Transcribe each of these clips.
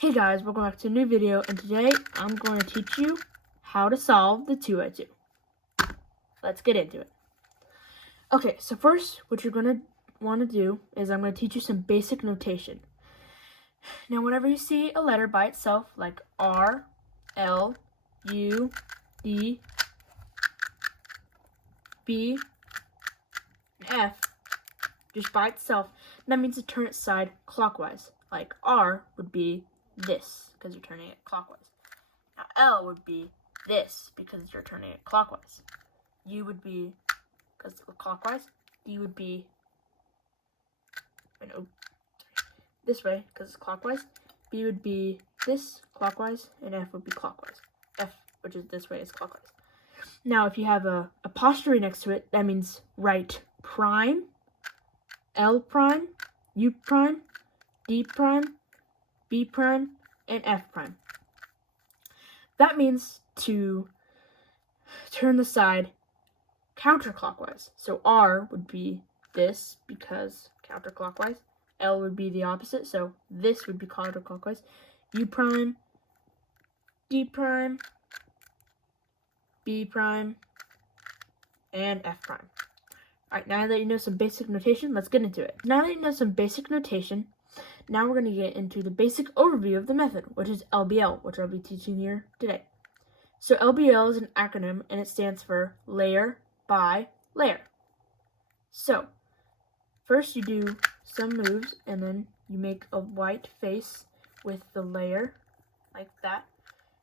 Hey guys, welcome back to a new video, and today I'm going to teach you how to solve the 2 by 2. Let's get into it. Okay, so first what you're going to want to do is I'm going to teach you some basic notation. Now whenever you see a letter by itself, like R, L, U, D, B, and F, just by itself, that means to turn its side clockwise. Like R would be this, because you're turning it clockwise. Now L would be this, because you're turning it clockwise. U would be, because it's clockwise. D would be, this way, because it's clockwise. B would be this, clockwise, and F would be clockwise. F, which is this way, is clockwise. Now, if you have a apostrophe next to it, that means right prime, L prime, U prime, D prime, B prime, and F prime. That means to turn the side counterclockwise. So R would be this, because counterclockwise. L would be the opposite, so this would be counterclockwise. U prime, D prime, B prime, and F prime. Alright, now that you know some basic notation, let's get into it. Now that you know some basic notation, now we're going to get into the basic overview of the method, which is LBL, which I'll be teaching here today. So LBL is an acronym, and it stands for layer by layer. So first you do some moves, and then you make a white face with the layer, like that.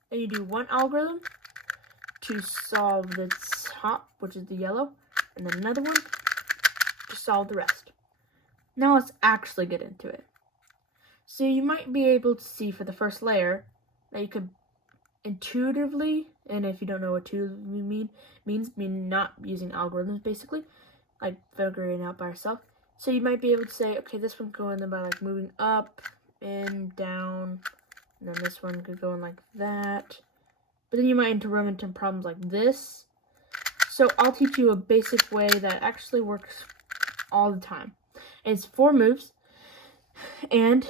Then you do one algorithm to solve the top, which is the yellow, and then another one to solve the rest. Now let's actually get into it. So you might be able to see for the first layer that you could intuitively, and if you don't know what intuitively means not using algorithms, basically, like figuring it out by yourself. So you might be able to say, okay, this one could go in there by like moving up, in, down, and then this one could go in like that. But then you might run into problems like this. So I'll teach you a basic way that actually works all the time. It's 4 moves, and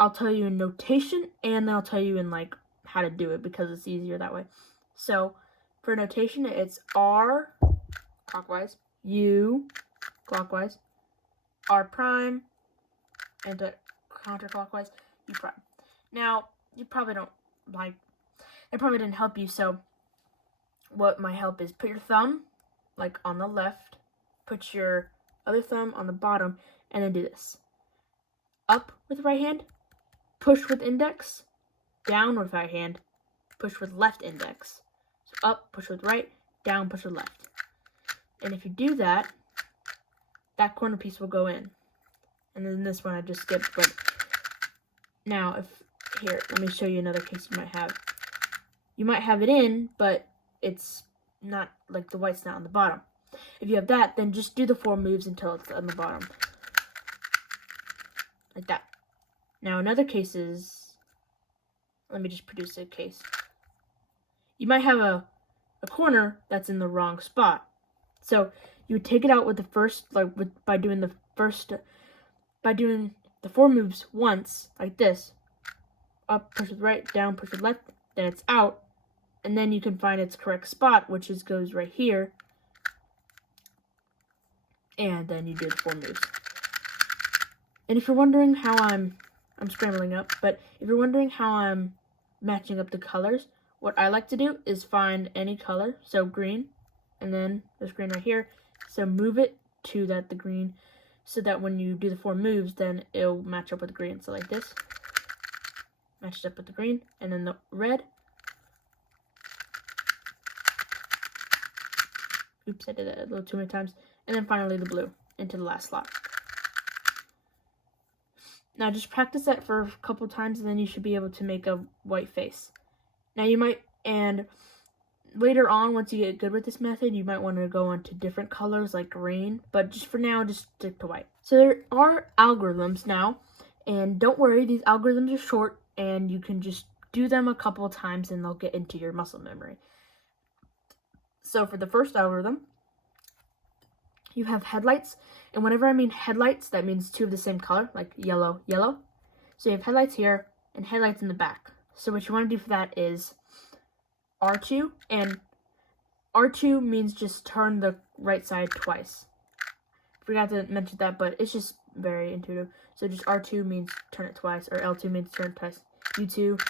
I'll tell you in notation, and then I'll tell you in like how to do it, because it's easier that way. So for notation, it's R clockwise, U clockwise, R prime, and counterclockwise, U prime. Now you probably don't like, it probably didn't help you, so what might help is put your thumb like on the left, put your other thumb on the bottom, and then do this. Up with right hand, push with index, down with right hand, push with left index. So up, push with right, down, push with left. And if you do that, that corner piece will go in. And then this one I just skipped, but now here, let me show you another case you might have. You might have it in, but it's not, like the white's not on the bottom. If you have that, then just do the 4 moves until it's on the bottom. Like that. Now in other cases, let me just produce a case. You might have a corner that's in the wrong spot. So you would take it out with the first, by doing the 4 moves once, like this. Up, push with right, down, push with left, then it's out. And then you can find its correct spot, which goes right here. And then you do the 4 moves. And if you're wondering how I'm scrambling up, but if you're wondering how I'm matching up the colors, what I like to do is find any color, so green, and then there's green right here, so move it to the green, so that when you do the 4 moves, then it'll match up with the green. So like this, matched up with the green, and then the red. Oops, I did that a little too many times. And then finally the blue into the last slot. Now just practice that for a couple times, and then you should be able to make a white face. Now you might, and later on, once you get good with this method, you might want to go on to different colors like green, but just for now, just stick to white. So there are algorithms now, and don't worry, these algorithms are short, and you can just do them a couple of times and they'll get into your muscle memory. So for the first algorithm, you have headlights, and whenever I mean headlights, that means 2 of the same color, like yellow, yellow. So you have headlights here, and headlights in the back. So what you want to do for that is R2, and R2 means just turn the right side twice. Forgot to mention that, but it's just very intuitive. So just R2 means turn it twice, or L2 means turn it twice. U2,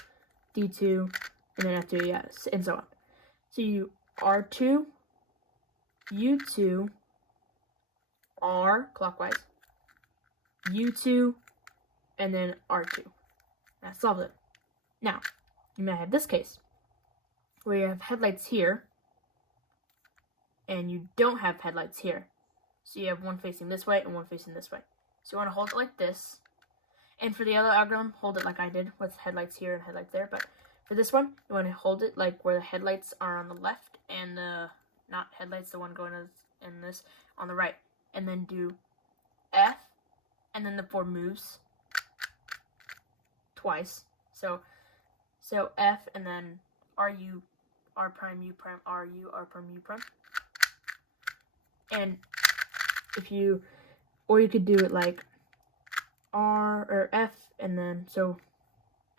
D2, and then F2, yes, and so on. So you R2, U2, R clockwise, U2, and then R2. That solves it. Now, you may have this case where you have headlights here and you don't have headlights here. So you have one facing this way and one facing this way. So you want to hold it like this. And for the other algorithm, hold it like I did with headlights here and headlights there. But for this one, you want to hold it like where the headlights are on the left and the not headlights, the one going in this, on the right. And then do F and then the 4 moves twice. So F and then RU, R prime, U prime, RU, R prime, U prime. And if you, or you could do it like R or F and then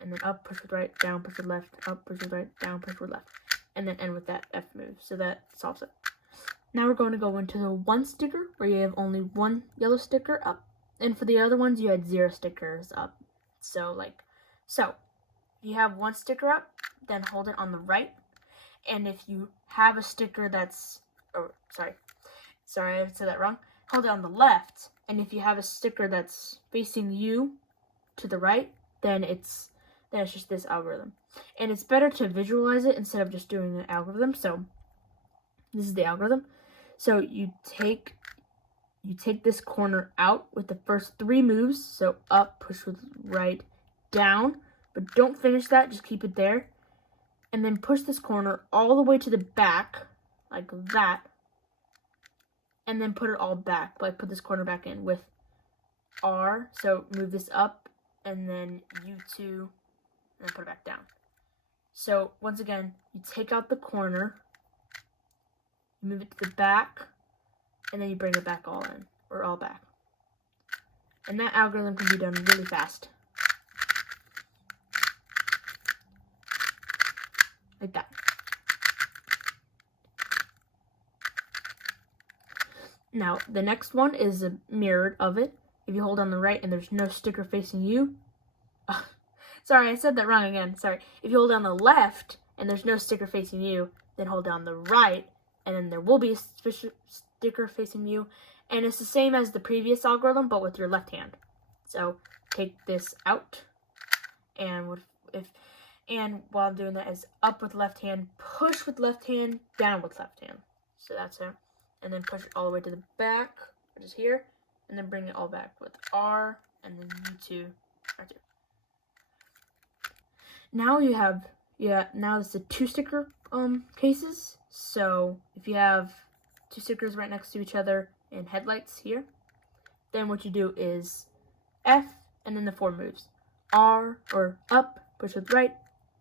and then up, push with right, down, push with left, up, push with right, down, push with left, and then end with that F move. So that solves it. Now we're going to go into the 1 sticker where you have only 1 yellow sticker up, and for the other ones you had 0 stickers up. So if you have 1 sticker up, then hold it on the right, and if you have a sticker that's, sorry, I said that wrong. Hold it on the left, and if you have a sticker that's facing you to the right, then it's just this algorithm. And it's better to visualize it instead of just doing an algorithm. So this is the algorithm. So you take this corner out with the first 3 moves. So up, push with right, down, but don't finish that, just keep it there. And then push this corner all the way to the back, like that. And then put it all back, like put this corner back in with R. So move this up, and then U2, and then put it back down. So once again, you take out the corner, you move it to the back, and then you bring it back all in, or all back. And that algorithm can be done really fast. Like that. Now, the next one is a mirrored of it. If you hold on the right and there's no sticker facing you, sorry, I said that wrong again, sorry. If you hold on the left and there's no sticker facing you, then hold down the right, and then there will be a sticker facing you. And it's the same as the previous algorithm, but with your left hand. So take this out, and while doing that is up with left hand, push with left hand, down with left hand. So that's it. And then push it all the way to the back, which is here, and then bring it all back with R, and then U2, R2. Now you have, now it's the 2 sticker cases. So if you have 2 stickers right next to each other and headlights here, then what you do is F, and then the 4 moves. R, or up, push with right,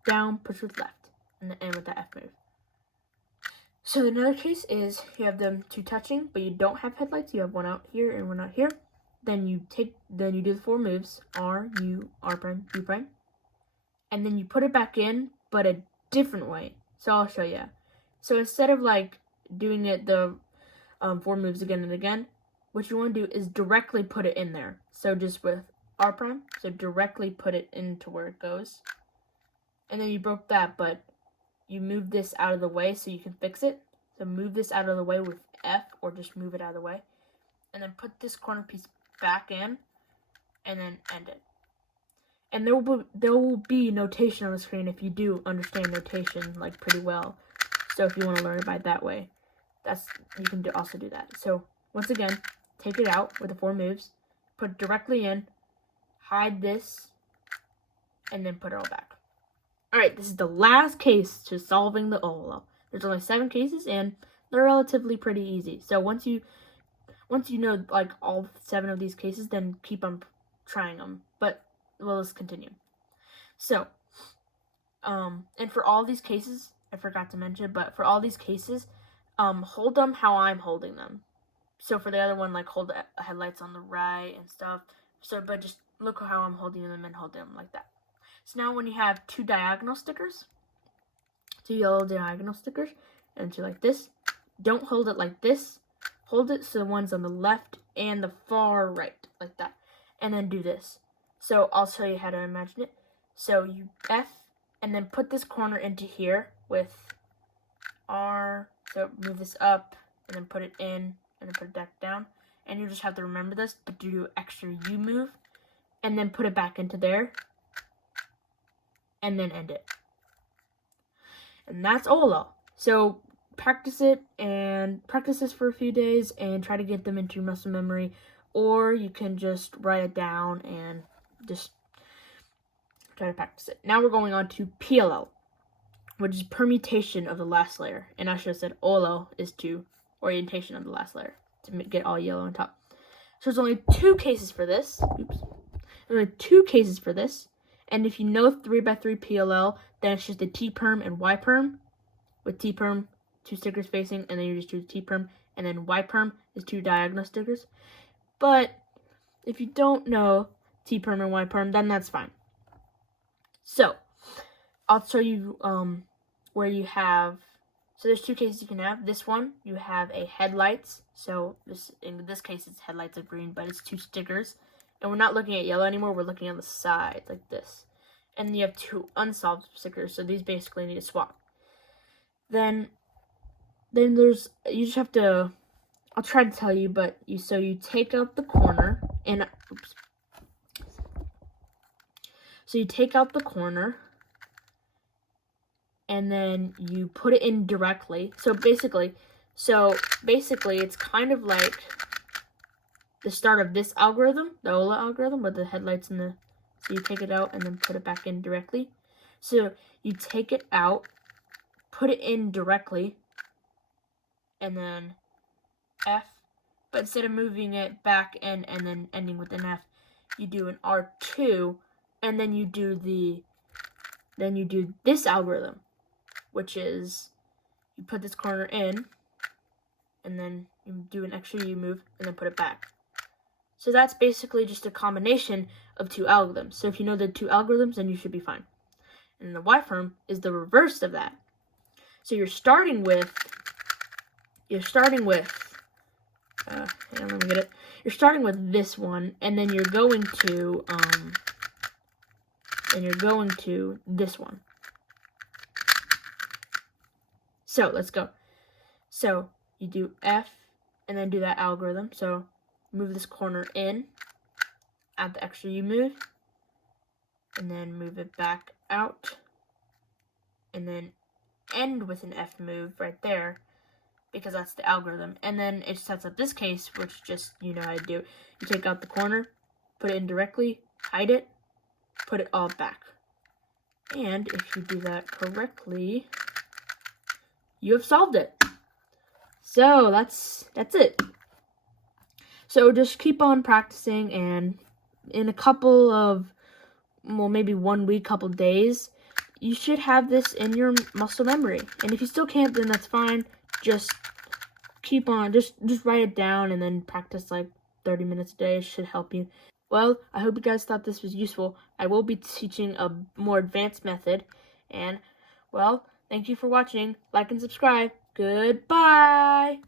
down, push with left, and then end with the F move. So another case is you have them 2 touching, but you don't have headlights. You have one out here and one out here. Then you do the 4 moves, R, U, R prime, U prime. And then you put it back in, but a different way. So I'll show you. So instead of like doing it the 4 moves again and again, what you want to do is directly put it in there. So just with R prime, so directly put it into where it goes. And then you broke that, but you move this out of the way so you can fix it. So move this out of the way with F, or just move it out of the way. And then put this corner piece back in, and then end it. And there will be notation on the screen if you do understand notation like pretty well. So if you want to learn about it that way, you can also do that. So once again, take it out with the 4 moves, put it directly in, hide this, and then put it all back. Alright, this is the last case to solving the OLO. There's only 7 cases, and they're relatively pretty easy. So once you know like all 7 of these cases, then keep on trying them. But let's continue. So, and for all these cases, I forgot to mention, but for all these cases, hold them how I'm holding them. So for the other one, like hold the headlights on the right and stuff. So, but just look how I'm holding them and hold them like that. So now when you have two diagonal stickers, two yellow diagonal stickers, and two like this, don't hold it like this. Hold it so the one's on the left and the far right, like that. And then do this. So I'll show you how to imagine it. So you F, and then put this corner into here with R. So move this up, and then put it in, and then put it back down. And you just have to remember this, but do extra U move, and then put it back into there, and then end it. And that's Olo. So practice it, and practice this for a few days, and try to get them into your muscle memory. Or you can just write it down and just try to practice it. Now we're going on to PLL, which is permutation of the last layer. And I should have said Olo is to orientation of the last layer, to get all yellow on top. So there's only two cases for this. Oops. There are two cases for this. And if you know 3x3 PLL, then it's just a T-perm and Y-perm. With T-perm, two stickers facing, and then you just do the T-perm. And then Y-perm is two diagonal stickers. But if you don't know T-perm and Y-perm, then that's fine. So I'll show you where you have, so there's two cases you can have. This one, you have a headlights. So in this case, it's headlights are green, but it's two stickers. And we're not looking at yellow anymore. We're looking on the side like this. And you have two unsolved stickers. So these basically need to swap. Then there's, you just have to, I'll try to tell you, but you take out the corner and, oops. So you take out the corner and then you put it in directly. So basically it's kind of like the start of this algorithm, the Olo algorithm, with the headlights and so you take it out and then put it back in directly. So you take it out, put it in directly, and then F, but instead of moving it back and then ending with an F, you do an R2, and then you do this algorithm, which is you put this corner in, and then you do an extra U move, and then put it back. So that's basically just a combination of two algorithms. So if you know the two algorithms, then you should be fine. And the Y-perm is the reverse of that. So you're starting with, hang on, let me get it. You're starting with this one, and then you're going to this one. So let's go. So you do F, and then do that algorithm. So move this corner in, add the extra U move, and then move it back out, and then end with an F move right there, because that's the algorithm. And then it sets up this case, which just, you know how to do. You take out the corner, put it in directly, hide it, put it all back. And if you do that correctly, you have solved it. So that's it. So just keep on practicing, and in a couple of, well, maybe 1 week, couple days, you should have this in your muscle memory. And if you still can't, then that's fine. Just keep on, just write it down, and then practice like 30 minutes a day. It should help you. Well, I hope you guys thought this was useful. I will be teaching a more advanced method. And, well, thank you for watching. Like and subscribe. Goodbye.